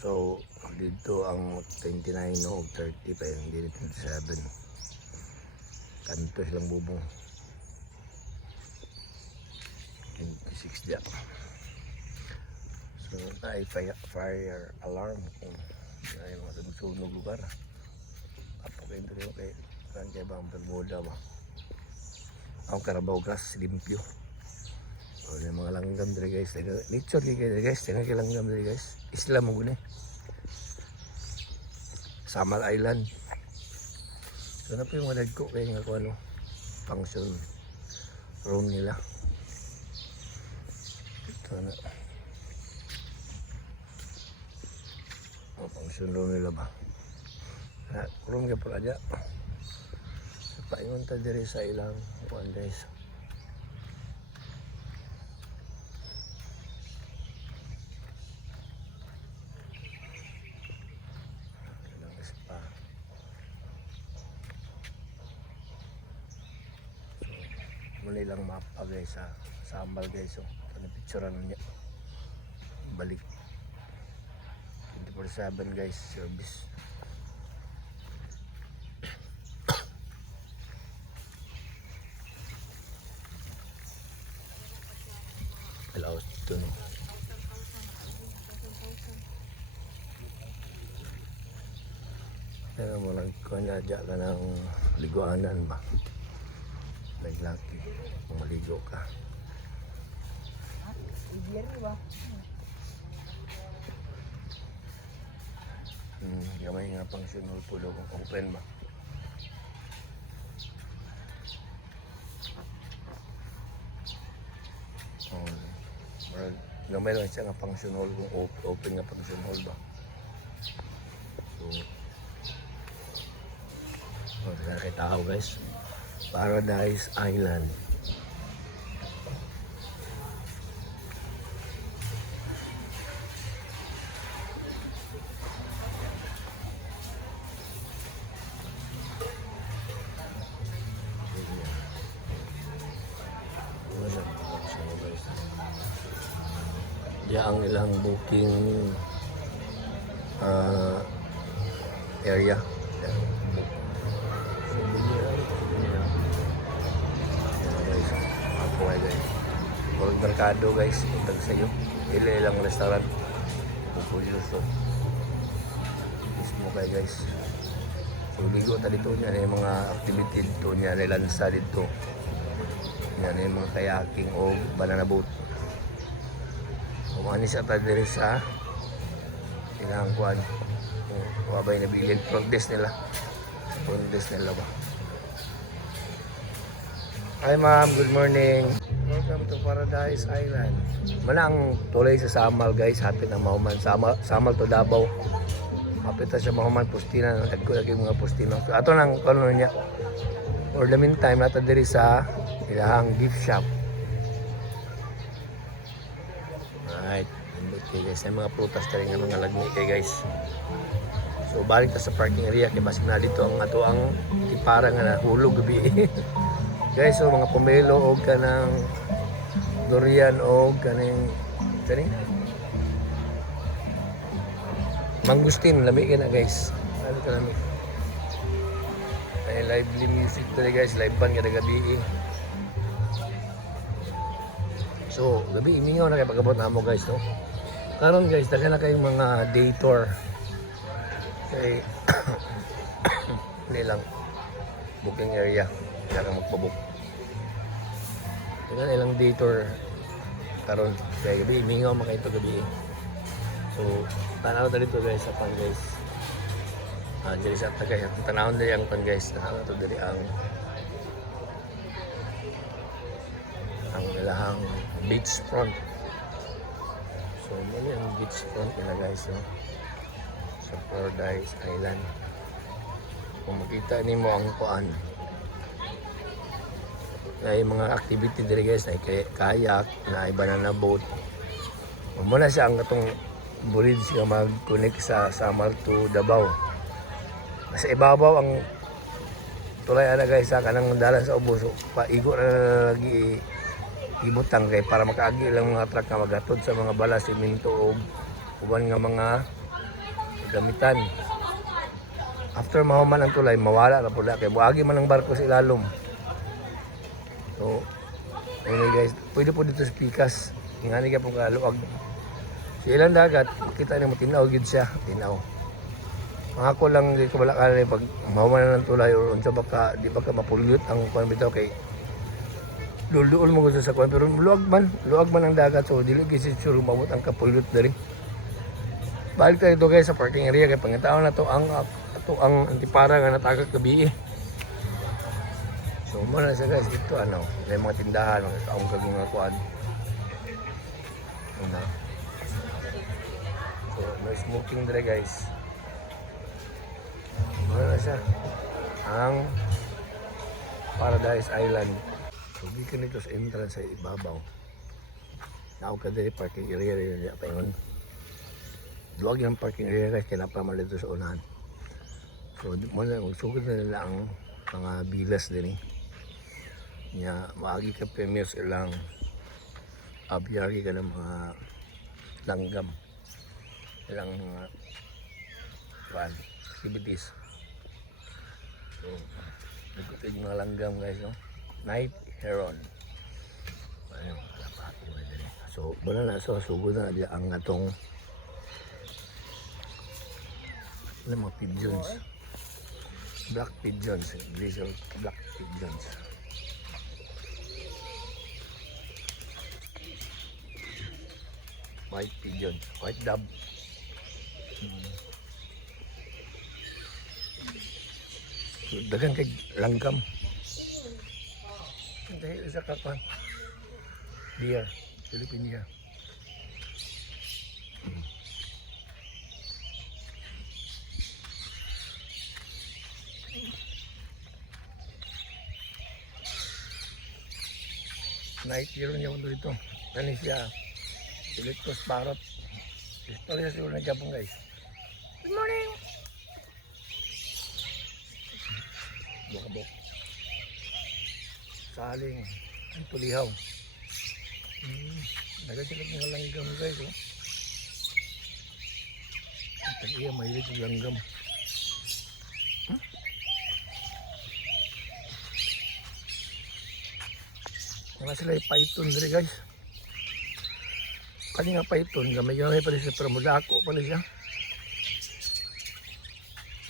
So dito ang 29 o 30 pa yung dito 27. Kanto silang bubong. 26 dia. So ay fire alarm kung ay mga sunog lugar. Apo kayo dito kay kan kay bang Bermuda ba. Ang Carabao Grass limpyo. So yung mga langgam diri guys. Nature diri guys. Tingnan kay langgam diri guys. Isla mo guni. Samal Island. So na po yung madad ko kaya nga kung ano function room nila. Ito na. Function room nila ba? Na, room ka pala dyan. So paingon ta diri sa ilang kuan guys. Muli lang mapa guys sa sambal guys. So picturean niya balik 24/7 guys service. Hello ito no. Kaya mo lang kanya dyan ka ng liguanan ba? Naglaki kung maligo ka. Gamay nga pang sunol po daw kung open ba. Gamay lang siya nga pang sunol kung open nga pang sunol ba. So nakakita ako guys. Paradise Island. Yan ang ilang booking area. Old Mercado guys, untag sa iyo. Ilang restaurant. Pupuliso. Mismo kayo guys. So ligo ta dito niya yung mga activity dito niya, nilansa dito. Yan yung mga kayaking o banana boat. Kung ano siya ta diri sa ilang kuan. Wabay na bilid front desk nila. Front desk nila ba. Hi ma'am, good morning. Welcome to Paradise Island. Manang tulay sa Samal guys, hapit na Mahuman. Samal to Davao. Hapit na sa Mahuman, Pustina. Nagko lagi mga Pustina. So ato nang kanon niya. For the meantime, nato diri sa ilahang gift shop. Alright. Okay guys, may mga prutas ka rin nga mga lagmi kay guys. So balik ta sa parking area kay basig na dito ang ato ang ipara nga nahulog gabi. Guys, so mga pomelo o kanang durian o kaning mangustin, lami ka na guys. Ano ka lami? Ay lively music today guys, live band kada gabi. So, gabi imingaw na kay pagabot na mo guys, no? Karon guys, daghan na kayong mga day tour. Okay. Hindi lang booking area. Kaya kang magpabook. Ito ilang day tour karon kaya gabi, mingaw maka ito gabi. So, tanaw na dito guys sa pan guys. Diri sa tagay, tanawon diri ang pan guys. Tanaw to diri ang ilahang beach front. So, mali ang beach front nila guys, no? Sa Paradise Island. Kung makita nimo ang kuan na mga activity diri guys, na kayak, na banana boat. Muna siya ang katong bridge nga mag-connect sa Samal to Davao. Nasa ibabaw ang tulay ana guys sa kanang dalan sa ubos. Paigo na lagi ibutang kay para makaagi lang mga truck nga magatod sa mga bala, semento o uban nga mga gamitan. After mahuman ang tulay, mawala na pula. Kaya buhagi man ang barko sa ilalom. So, anyway guys, pwede po dito sa Pikas. Ingani ka po kaluag. Sa ilang dagat, kita niyo matinaw gid siya. Tinaw. Mga ko lang di ko balakalan pag mahuman na ng tulay o unsa baka di baka mapulyot ang kuan bitaw kay luluol mo gusto sa kuan pero luag man ang dagat so dili gyud sure mabot ang kapulyot diri. Balik tayo guys sa parking area kay pangitaon na to ang antipara nga natagak gabi. So mo na siya guys dito may mga tindahan mga taong kag mga kuan. So no smoking dire guys. Ano siya? Ang Paradise Island. Subi ka nito sa entrance sa ibabaw. Naog ka dito parking area rin niya paingon. Duwag yung parking area guys kaya napaman dito sa unahan. So magsugod na nila ang mga bilas din niya maagi ka premiers ilang abiyari ka ng mga langgam. Ilang mga activities. So, nagkutid yung mga langgam guys, no? Night heron. Ayun, kalapati mo dyan. So, muna na, so, sugod na dyan ang atong mga pigeons. Black pigeons. Grizzled black pigeons. White pigeon. White dove. Dagang kay langgam. Dahil isa ka pa. Deer. Philippine deer. Night hero niya ulo dito. Ano siya? Electros parrot. Istorya siguro na Japon guys. Good morning! Bukabok. Saling. Ang tulihaw. Nagasilap mga langgam guys. Oh. Ang tag-iya mahilig yung langgam. Mga sila yung python dito guys. Kani nga python. Gamay-gamay pa rin siya. Pero mulako pa rin siya.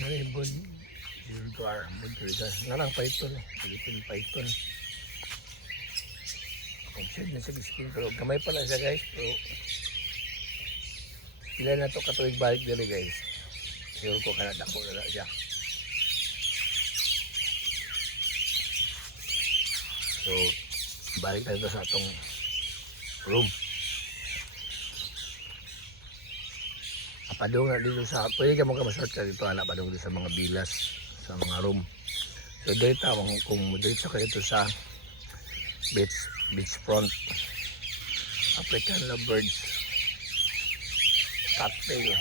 Ano yung narang python, Philippine python. Pag-shade na sa skin pero gamay pala siya guys. So, ilan na to katuig balik dali guys. Siguro ko kanada ko na siya. So, balik tayo sa atong room. Padung na dito sa, pwede ka magkamasort ka dito anak padung dito sa mga bilas, sa mga room. So dito kung dito ka dito sa beach front, African lovebirds, cattail,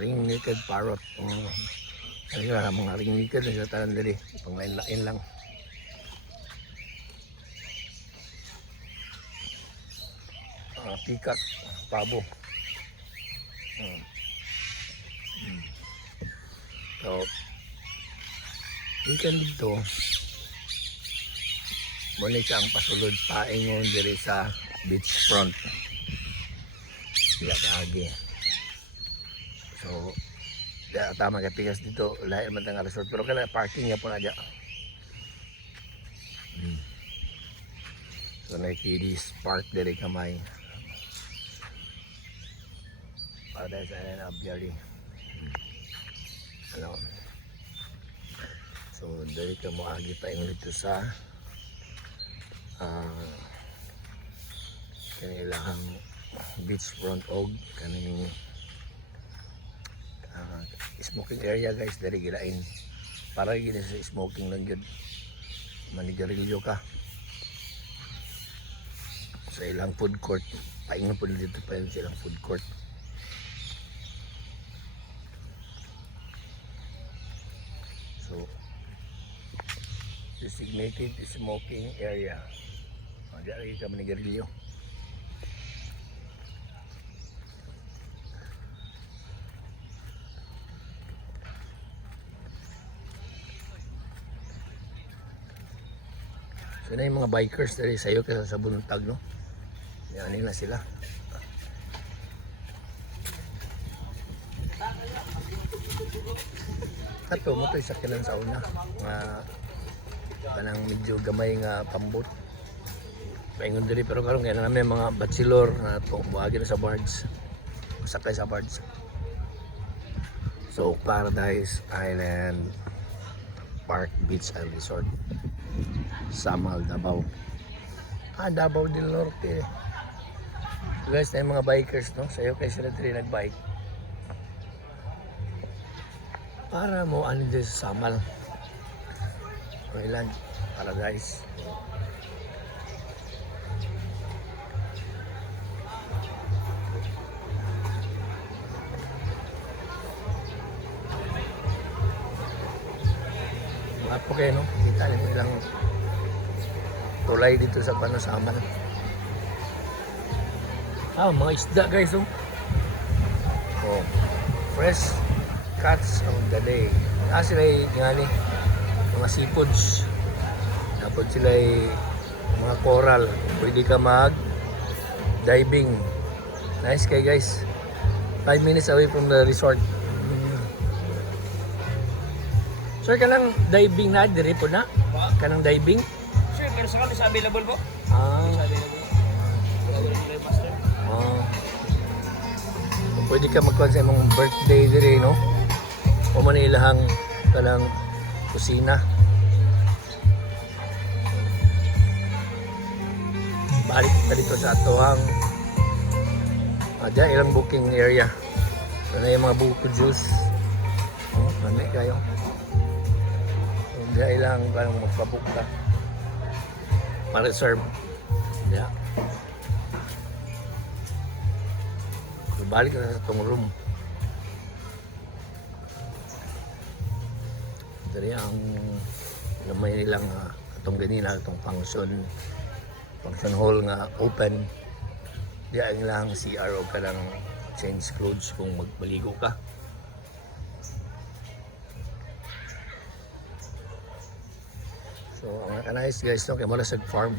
ring-necked parrot, mga ring-necked na siya talan dali, panglain lang. Pikat, pabo. So, ikan dito, muna siyang pasulod paingon diri sa beach front. Sila kaagi. So, tama kapikas dito, lahat man tanga resort. Pero kaya parking niya po na dyan. So, nakikidis park diri kamay. Paradise Island Aviary. So dari ka mo agi pa dito sa kanilang beachfront og kaning smoking area guys dari gilain para gini sa smoking lang gyud manigarilyo ka sa ilang food court paingon po dito pa yun sa ilang food court. So, designated smoking area. Diyan lagi ka manigarilyo. So na yung mga bikers dali sayo kasi sa buntag, no. Yan nila sila. Kato mo to sa kilan sa una nga kanang medyo gamay nga pambot. Paingon diri pero karon kaya namin mga bachelor na to buhagi na sa barge. Sakay sa barge. So Paradise Island Park Beach and Resort, Samal, Davao. Davao del Norte. So guys, na yung mga bikers, no? Sayo kayo sila diri nagbike. Para mo ano dyan sa Samal. Island, Paradise. Apo kayo, no? Kita niyo ilang tulay dito sa Samal. Mga isda guys, oh. Oh, fresh catch of the day. Sila nga ni mga seafoods. Tapos sila mga coral. Pwede ka mag diving. Nice kay guys. 5 minutes away from the resort. Sir, kanang diving na, diri po na? Kanang diving? Sure, pero sa kami sa available po. Ah. Sa available. Available master. Pwede ka magkuhan sa imong birthday diri, no? O manilahang kanang kusina. Balik ka dito sa atohang dyan ilang booking area. Ano yung mga buko juice. Mami kayo. Dyan ilang parang magpabook ka. Ma-reserve. Yeah. So, balik na sa itong room. Dari ang namay nilang itong ganila, itong function hall nga open. Diyan lang CR o ka lang change clothes kung magbaligo ka. So ang nice guys, no, kay Marasag Farm.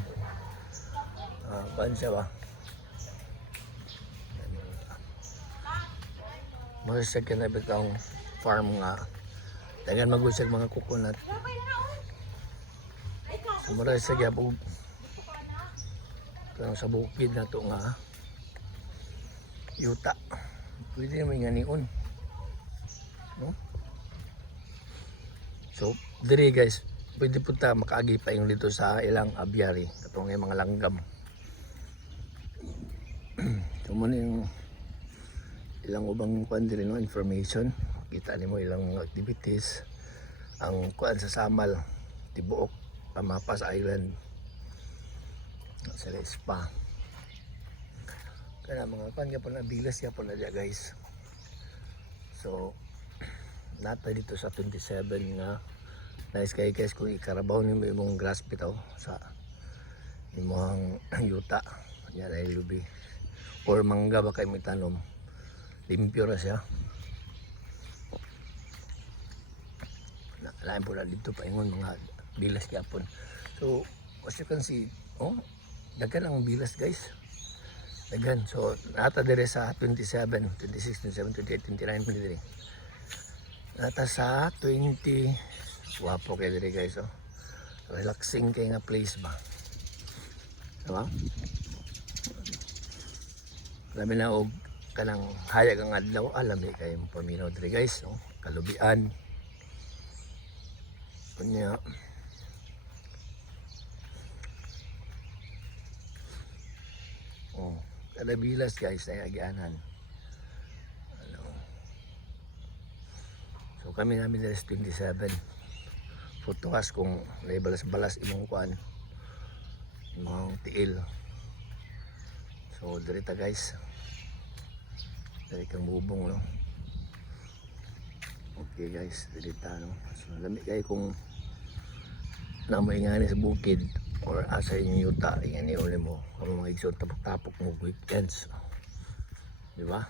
Baan siya ba? Marasag ka na bitang farm nga. Dagan magusag mga coconut. So Marasag yabog. Kaya sa bukid na to nga yuta. Pwede naman nga niun. No? So, diri guys, pwede po ta makaagi pa yung dito sa ilang abyari. Katong yung mga langgam. So, muna yung ilang ubang kuan diri, no, information. Kita nimo ilang activities. Ang kuan sa Samal, Tibuok, Pamapas Island. Sa spa. Kaya mga kuan nga po na bilas nga po na dyan guys. So nata dito sa 27 nga nice kay guys kung ikarabaw nimo imong grass bitaw sa imong yuta nya ay lubi or mangga ba kay mitanom limpyo ra siya. Nakalain po na dito paingon mga bilas gyapon. So as you can see, oh, daghan ang bilas guys. Again, so nata dire sa 27, 26, 27, 28, 29 dire. Nata sa 20. Wapo kay dire guys, oh. Relaxing kay nga place ba. Diba? Labi na og kanang hayag ang adlaw, alami kay paminaw dire guys, oh. Kalubian. Kunya kada bilas guys na agianan. Ano. So kami namin dari 27. Fotokas kung may balas-balas imong kuan. Imong tiil. So dirita guys. Dari kang bubong, no. Okay guys, dirita, no. So lamig kay kung namoy nga ni sa bukid or asa yung yuta, yan ni uli mo kung mga igsod tapok-tapok mo weekends, di ba?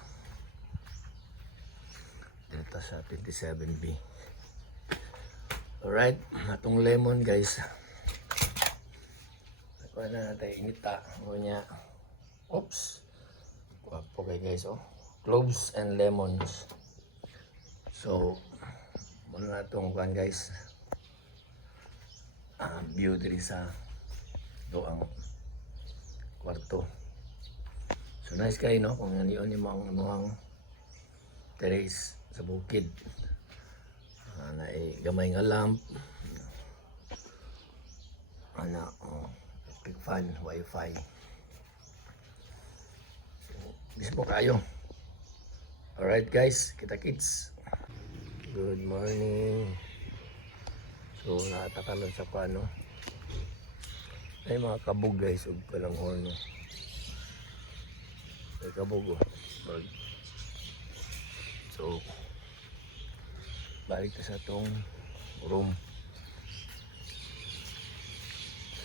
Dito sa 27B. Alright, atong lemon guys Kuha na natin inita. Kunya. Oops. Wapo kayo guys, oh. Cloves and lemons. So, muna na itong kuhan guys. View diri sa doang kwarto. So nice kayo, no? Kung ano yun yung mga terrace sa bukid. Na gamay nga lamp. Electric fan, wifi. So, mismo kayo. Alright guys, kita kits. Good morning. So nakatakalan sa pano. Ay mga kabog guys, ug palang horno. Ay kabog oh. So balik na sa tong room.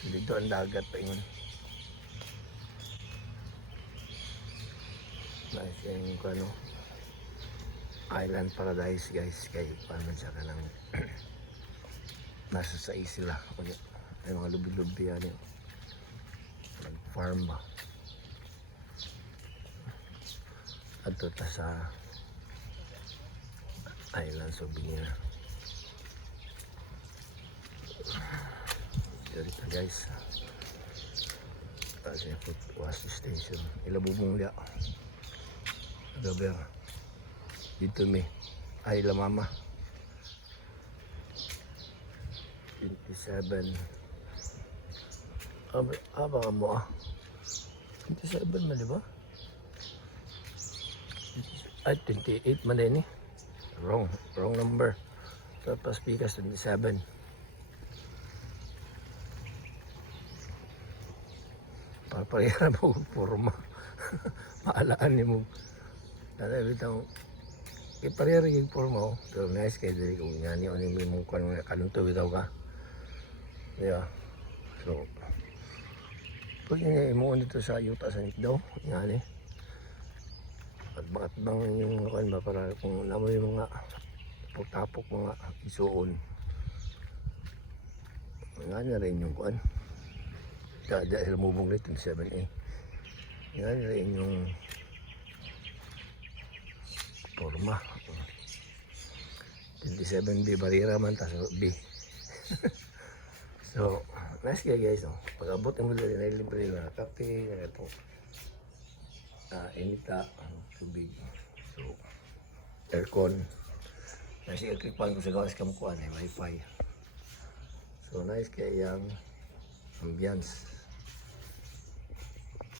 Dito ang dagat pa yun. Nice yung ano, island paradise guys. Kaya paano siya ka ng nasa sa isla. Ay mga lubi-lubi yan yun. Nag-farm ba. At ito sa island souvenir. Dito guys. Kasi foot wash station. Ilabubong liya. Gaber. Dito may ay lamama. 27. Baka mo 27 man, di ba? Ay, 28 man din eh. Wrong number. Tapos pikas 27. Paparehara mo forma. Maalaan ni mo. Dala bitang iparehara yung forma. Pero nice kayo dili kung nga niyo ano yung mong kanunto bitaw ka. Yeah. So, pag imuon dito sa yuta sa daw, yan eh. At bakit bang yung kan ba para kung naman yung mga tapok mga isuon. Nga na rin yung kuan. Dahil mubong rin 27A. Nga na rin yung forma. 27B barira man tas B. So, nice guy guys, no? Pag-abot ng muli na libre na kape, na ito, inita, tubig, so, aircon. Nice electric-pan ko sa gawas kamukuan, wifi. So, nice kaya yung ambience.